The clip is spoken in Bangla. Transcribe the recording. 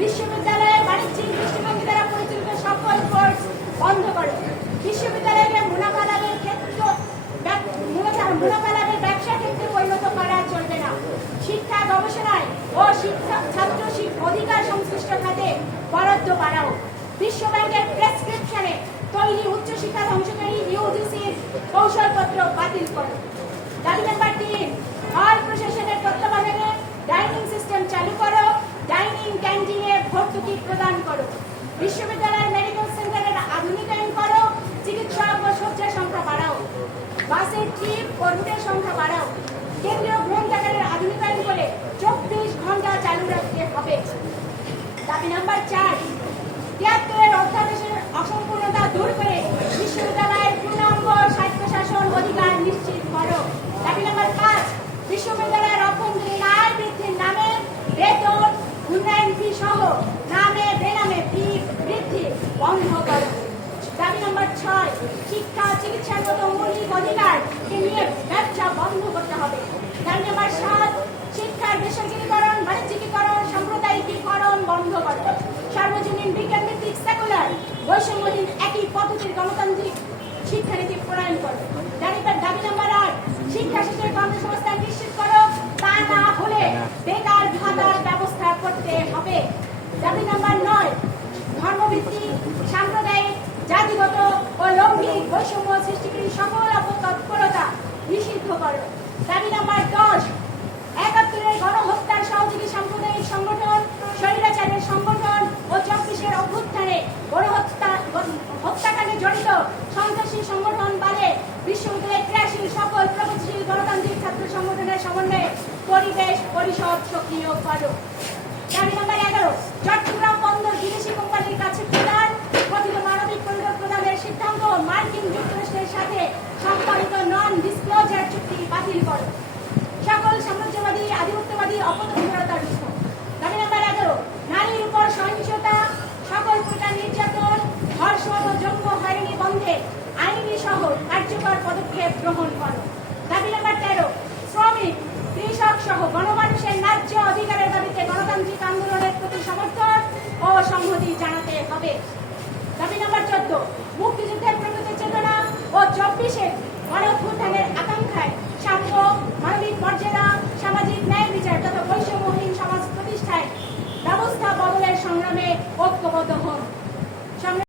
বিশ্ববিদ্যালয়ে বাণিজ্যিক দৃষ্টিভঙ্গি দ্বারা পরিচালিত সকল কোর্স বন্ধ করো। বিশ্ববিদ্যালয়কে মুনাফা লাভের ব্যবসা ক্ষেত্রে পরিণত করা চলবে না। শিক্ষা গবেষণায় ও ছাত্র অধিকার সংশ্লিষ্ট খাতে বরাদ্দ বাড়াও। বিশ্ব ব্যাংকের প্রেসক্রিপশনে তৈরি উচ্চশিক্ষা ধ্বংসকারী ইউজিসির কৌশলপত্র বাতিল করো। দাবি নাম্বার 3, হল প্রশাসনের তত্ত্বাবধানে ডাইনিং সিস্টেম চালু করো। ডাইনিং ক্যান্টিনে ভর্তুকি প্রদান করো। বিশ্ববিদ্যালয়ের মেডিকেল সেন্টারের আধুনিকায়ন করো। চিকিৎসক ও শয্যা সংখ্যা বাড়াও। বাসের ট্রিপ ও রুটের সংখ্যা বাড়াও। কেন্দ্রীয় গ্রন্থাগারের আধুনিকায়ন করে 24 ঘন্টা চালু রাখতে হবে। দাবি নাম্বার 4, 73 অধ্যাদেশের অসম্পূর্ণতা দূর করে বিশ্ববিদ্যালয়ের পূর্ণাঙ্গ স্বায়ত্তশাসন অধিকার নিশ্চিত করো। দাবি নাম্বার 5, বিশ্ববিদ্যালয়ের অভ্যন্তরীণ আয় বৃদ্ধির নামে বেতন উন্নয়ন ফি সহ নামে বেনামে ফি বৃদ্ধি বন্ধ করো। দাবি নাম্বার 6, শিক্ষা চিকিৎসার মতো মৌলিক অধিকারকে নিয়ে ব্যবসা বন্ধ করতে হবে। দাবি নাম্বার 7, শিক্ষার বেসরকারীকরণ বাণিজ্যিকীকরণ সাম্প্রদায়িকীকরণ বন্ধ করো। সার্বজনীন বিজ্ঞান ভিত্তিক সেকুলার বৈষম্যহীন একই পদ্ধতির গণতান্ত্রিক শিক্ষানীতি প্রণয়ন করো। দাবি নাম্বার 8, শিক্ষা শেষের কর্মসংস্থান নিশ্চিত করো। তা না হলে বেকার ভাতার ব্যবস্থা করতে হবে। দাবি নাম্বার 9, ধর্মভিত্তিক সাম্প্রদায়িক জাতিগত ও লৌকিক বৈষম্য সৃষ্টিকারী সকল অপতৎপরতা নিষিদ্ধ করো। দাবি নাম্বার 10, 71-এর গণহত্যার সহযোগী সাম্প্রদায়িক সংগঠন স্বৈরাচারের সংগঠন ও 24-এর অভ্যুত্থানে হত্যাকাণ্ডে জড়িত সন্ত্রাসী সংগঠন বাদে বিশ্ববিদ্যালয়ে ক্রিয়াশীল সকল প্রগতিশীল গণতান্ত্রিক ছাত্র সংগঠনের সমন্বয়ে পরিবেশ পরিষদ সক্রিয় করো। দাবি নাম্বার 11, চট্টগ্রাম বন্দর বিদেশি কোম্পানির কাছে প্রদান কথিত মানবিক করিডোর প্রদানের সিদ্ধান্ত মার্কিন যুক্তরাষ্ট্রের সাথে সম্পাদিত নন ডিসক্লোজার চুক্তি বাতিল করো। সকল সাম্রাজ্যবাদী আধিপত্যবাদী অপতৎপরতা রুখো। দাবি নাম্বার 11, নারীর উপর সহিংসতা সকল প্রকার নির্যাতন ধর্ষণ ও যৌন হয়রানি বন্ধে আইনি সহ কার্যকর পদক্ষেপ গ্রহণ করো। দাবি নাম্বার 13, শ্রমিক কৃষক সহ গণমানুষের ন্যায্য অধিকারের দাবিতে গণতান্ত্রিক আন্দোলনের প্রতি সমর্থন ও সংহতি জানাতে হবে। দাবি নাম্বার 14, মুক্তিযুদ্ধের প্রকৃত চেতনা ও 24-এর গণঅভ্যুত্থানের আকাঙ্ক্ষায় সাম্য মানবিক মর্যাদা সামাজিক ন্যায় বিচার তথা বৈষম্যহীন সমাজ প্রতিষ্ঠায় ব্যবস্থা বদলের সংগ্রামে ঐক্যবদ্ধ হন।